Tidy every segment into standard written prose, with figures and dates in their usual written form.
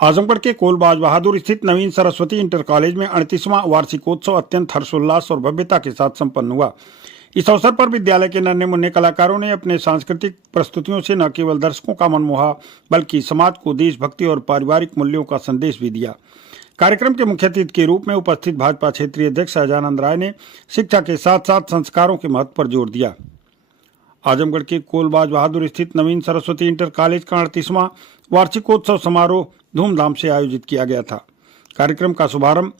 आजमगढ़ के कोलबाज बहादुर स्थित नवीन Saraswati inter college में 38वां वार्षिकोत्सव अत्यंत हर्षोल्लास और भव्यता के साथ संपन्न हुआ। इस अवसर पर विद्यालय के नन्हे मुन्ने कलाकारों ने अपने सांस्कृतिक प्रस्तुतियों से न केवल दर्शकों का मन मोहा बल्कि समाज को देशभक्ति और पारिवारिक मूल्यों का संदेश भी दिया। कार्यक्रम के मुख्य अतिथि के रूप में उपस्थित भाजपा क्षेत्रीय अध्यक्ष सहजानंद राय ने शिक्षा के साथ साथ संस्कारों के महत्व पर जोर दिया। आजमगढ़ के कोलबाज बहादुर स्थित नवीन सरस्वती इंटर कॉलेज का 38वां वार्षिकोत्सव समारोह धूमधाम से आयोजित किया गया था। कार्यक्रम का शुभारंभ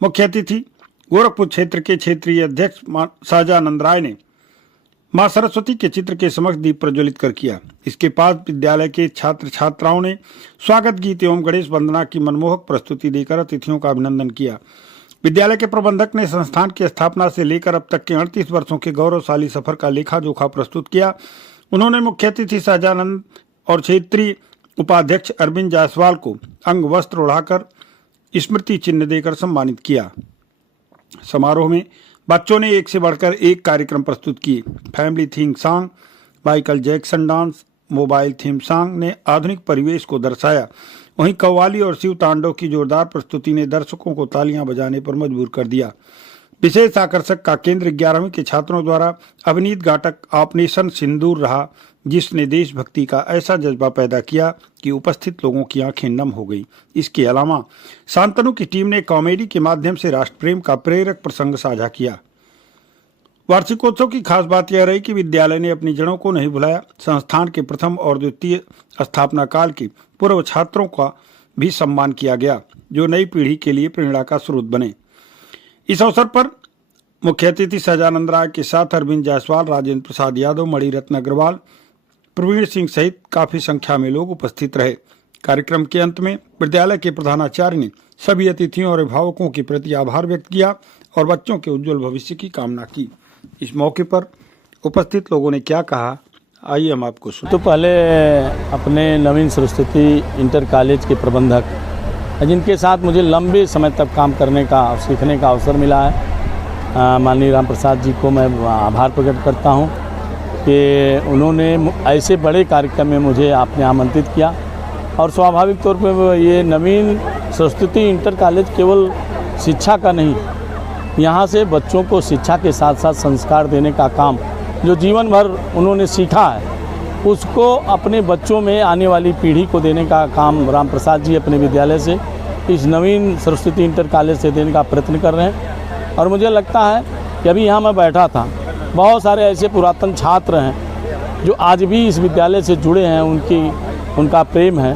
मुख्य अतिथि गोरखपुर क्षेत्र के क्षेत्रीय अध्यक्ष सहजानंद राय ने मां सरस्वती के चित्र के समक्ष दीप प्रज्वलित कर किया। इसके बाद विद्यालय के छात्र छात्राओं ने स्वागत गीत एवं गणेश वंदना की मनमोहक प्रस्तुति देकर अतिथियों का अभिनंदन किया। विद्यालय के प्रबंधक ने संस्थान की स्थापना से लेकर अब तक के 38 वर्षों के गौरवशाली सफर का लेखा जोखा प्रस्तुत किया। उन्होंने मुख्य अतिथि सहजानंद और क्षेत्रीय उपाध्यक्ष अरविंद जायसवाल को अंग वस्त्र ओढ़ाकर स्मृति चिन्ह देकर सम्मानित किया। समारोह में बच्चों ने एक से बढ़कर एक कार्यक्रम प्रस्तुत किए। Family theme song, Michael Jackson dance, mobile theme song ने आधुनिक परिवेश को दर्शाया। वहीं कव्वाली और शिव तांडव की जोरदार प्रस्तुति ने दर्शकों को तालियां बजाने पर मजबूर कर दिया। विशेष आकर्षक का केंद्र 11वीं के छात्रों द्वारा अभिनीत नाटक ऑपरेशन सिंदूर रहा, जिसने देशभक्ति का ऐसा जज्बा पैदा किया कि उपस्थित लोगों की आंखें नम हो गई। इसके अलावा शांतनु की टीम ने कॉमेडी के माध्यम से राष्ट्र प्रेम का प्रेरक प्रसंग साझा किया। वार्षिकोत्सव की खास बात यह रही कि विद्यालय ने अपनी जड़ों को नहीं भुलाया। संस्थान के प्रथम और द्वितीय स्थापना काल के पूर्व छात्रों का भी सम्मान किया गया, जो नई पीढ़ी के लिए प्रेरणा का स्रोत बने। इस अवसर पर मुख्य अतिथि सहजानंद राय के साथ अरविंद जायसवाल, राजेंद्र प्रसाद यादव, मणिरत्न अग्रवाल, प्रवीण सिंह सहित काफी संख्या में लोग उपस्थित रहे। कार्यक्रम के अंत में विद्यालय के प्रधानाचार्य ने सभी अतिथियों और अभिभावकों के प्रति आभार व्यक्त किया और बच्चों के उज्जवल भविष्य की कामना की। इस मौके पर उपस्थित लोगों ने क्या कहा, आइए हम आपको सुन। तो पहले अपने नवीन सरस्वती इंटर कॉलेज के प्रबंधक जिनके साथ मुझे लंबे समय तक काम करने का और सीखने का अवसर मिला है, माननीय राम प्रसाद जी को मैं आभार प्रकट करता हूं कि उन्होंने ऐसे बड़े कार्यक्रम में मुझे आपने आमंत्रित किया। और स्वाभाविक तौर पर ये नवीन सरस्वती इंटर कॉलेज केवल शिक्षा का नहीं, यहाँ से बच्चों को शिक्षा के साथ साथ संस्कार देने का काम जो जीवन भर उन्होंने सीखा है उसको अपने बच्चों में आने वाली पीढ़ी को देने का काम राम प्रसाद जी अपने विद्यालय से इस नवीन सरस्वती इंटर कॉलेज से देने का प्रयत्न कर रहे हैं। और मुझे लगता है कि अभी यहाँ मैं बैठा था, बहुत सारे ऐसे पुरातन छात्र हैं जो आज भी इस विद्यालय से जुड़े हैं, उनका प्रेम है।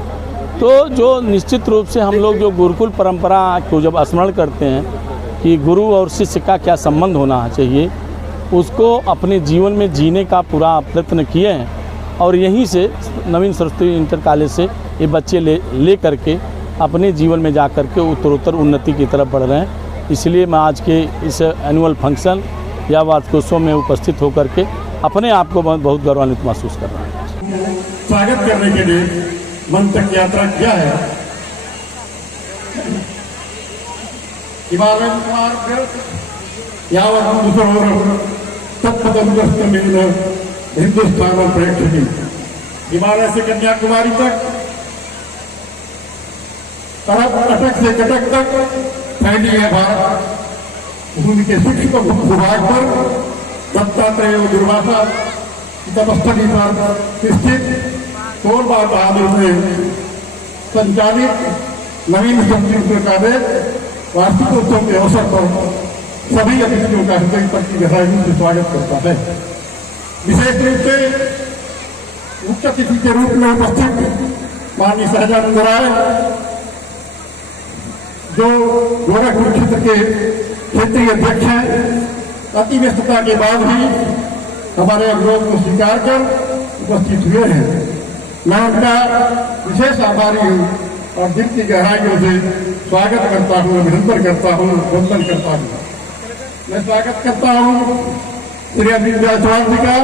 तो जो निश्चित रूप से हम लोग जो गुरुकुल परंपरा को जब स्मरण करते हैं कि गुरु और शिष्य का क्या संबंध होना चाहिए, उसको अपने जीवन में जीने का पूरा प्रयत्न किए हैं। और यहीं से नवीन सरस्वती इंटर कॉलेज से ये बच्चे ले करके अपने जीवन में जा कर के उत्तरोत्तर उन्नति की तरफ बढ़ रहे हैं। इसलिए मैं आज के इस एनुअल फंक्शन या वार्षिकोत्सव में उपस्थित होकर के अपने आप को बहुत गौरवान्वित महसूस कर रहा हूँ। स्वागत करने के लिए मन तक यात्रा किया है। हिंदुस्तान और प्रेक्षणी हिमालय से कन्याकुमारी तक, कटक से कटक तक फैली है भारत। उनके सूक्ष्म भूभाग पर दत्तात्रेय और दुर्वासा तपस्थली पर स्थित कोलबाज बहादुर में संचालित नवीन सरस्वती कॉलेज वार्षिकोत्सव के अवसर पर सभी अतिथियों का हृदय तक की गहराई से स्वागत करता है। विशेष रूप से मुख्य अतिथि के रूप में उपस्थित माननीय सहजानंद राय, जो गोरखपुर क्षेत्र के क्षेत्रीय अध्यक्ष हैं, अति व्यस्तता के बाद भी हमारे अनुरोध को स्वीकार कर उपस्थित हुए हैं। मैं उनका विशेष आभारी हूँ और दिल की गहराइयों से स्वागत करता हूँ, अभिनंदन करता हूँ, वंदन करता हूँ। मैं स्वागत करता हूँ श्री अरविंद जायसवाल जी का,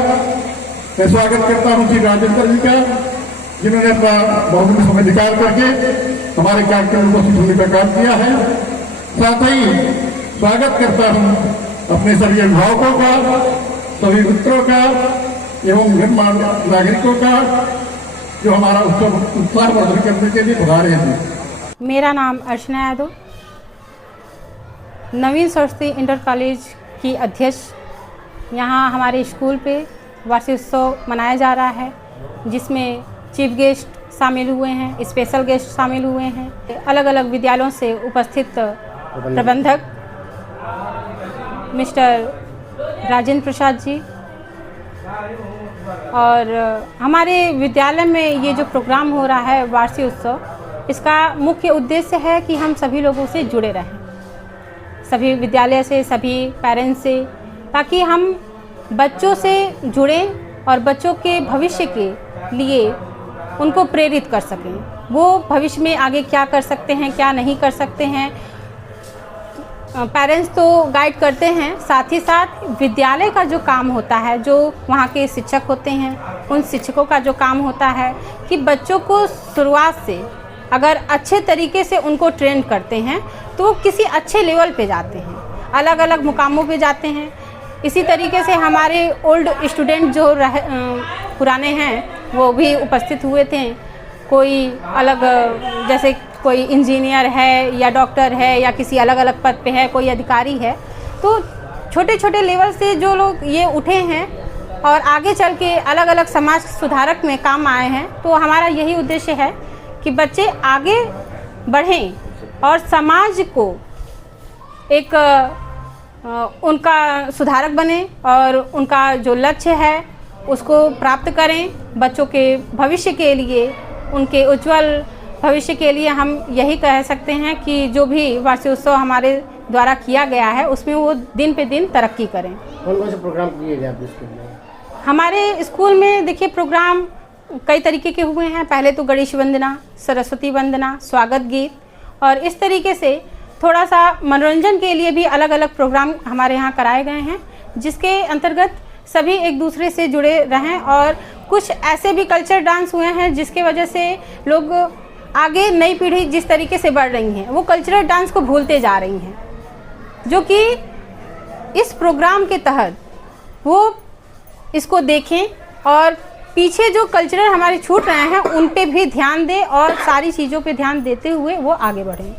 मैं स्वागत करता हूँ श्री राजेंद्र जी का, जिन्होंने अपना बहुत समय निकाल करके हमारे कार्यक्रम में उपस्थित होने का काम किया है। साथ ही स्वागत करता हूँ अपने सभी अभिभावकों का, सभी मित्रों का एवं गणमान्य नागरिकों का, जो हमारा उत्सव उत्साहवर्धन करने के लिए पधारे हैं। मेरा नाम अर्चना यादव, नवीन सरस्वती इंटर कॉलेज की अध्यक्ष। यहाँ हमारे स्कूल पे वार्षिक उत्सव मनाया जा रहा है, जिसमें चीफ गेस्ट शामिल हुए हैं, स्पेशल गेस्ट शामिल हुए हैं, अलग अलग विद्यालयों से उपस्थित प्रबंधक मिस्टर राजेंद्र प्रसाद जी, और हमारे विद्यालय में ये जो प्रोग्राम हो रहा है वार्षिक उत्सव, इसका मुख्य उद्देश्य है कि हम सभी लोगों से जुड़े रहें, सभी विद्यालय से, सभी पेरेंट्स से, ताकि हम बच्चों से जुड़ें और बच्चों के भविष्य के लिए उनको प्रेरित कर सकें। वो भविष्य में आगे क्या कर सकते हैं, क्या नहीं कर सकते हैं। पेरेंट्स तो गाइड करते हैं, साथ ही साथ विद्यालय का जो काम होता है, जो वहाँ के शिक्षक होते हैं, उन शिक्षकों का जो काम होता है कि बच्चों को शुरुआत से अगर अच्छे तरीके से उनको ट्रेन करते हैं तो वो किसी अच्छे लेवल पे जाते हैं, अलग अलग मुकामों पे जाते हैं। इसी तरीके से हमारे ओल्ड स्टूडेंट जो पुराने हैं वो भी उपस्थित हुए थे। कोई अलग, जैसे कोई इंजीनियर है या डॉक्टर है या किसी अलग अलग पद पे है, कोई अधिकारी है, तो छोटे छोटे लेवल से जो लोग ये उठे हैं और आगे चल के अलग अलग समाज सुधारक में काम आए हैं। तो हमारा यही उद्देश्य है कि बच्चे आगे बढ़ें और समाज को एक उनका सुधारक बने और उनका जो लक्ष्य है उसको प्राप्त करें। बच्चों के भविष्य के लिए, उनके उज्जवल भविष्य के लिए हम यही कह सकते हैं कि जो भी वार्षिक उत्सव हमारे द्वारा किया गया है उसमें वो दिन पे दिन तरक्की करें। कौन कौन से प्रोग्राम किए गए आपके स्कूल में? हमारे स्कूल में देखिए प्रोग्राम कई तरीके के हुए हैं। पहले तो गणेश वंदना, सरस्वती वंदना, स्वागत गीत, और इस तरीके से थोड़ा सा मनोरंजन के लिए भी अलग अलग प्रोग्राम हमारे यहाँ कराए गए हैं, जिसके अंतर्गत सभी एक दूसरे से जुड़े रहें। और कुछ ऐसे भी कल्चर डांस हुए हैं जिसके वजह से लोग आगे, नई पीढ़ी जिस तरीके से बढ़ रही हैं वो कल्चरल डांस को भूलते जा रही हैं, जो कि इस प्रोग्राम के तहत वो इसको देखें और पीछे जो कल्चरल हमारे छूट रहे हैं उन पे भी ध्यान दें और सारी चीज़ों पे ध्यान देते हुए वो आगे बढ़ें।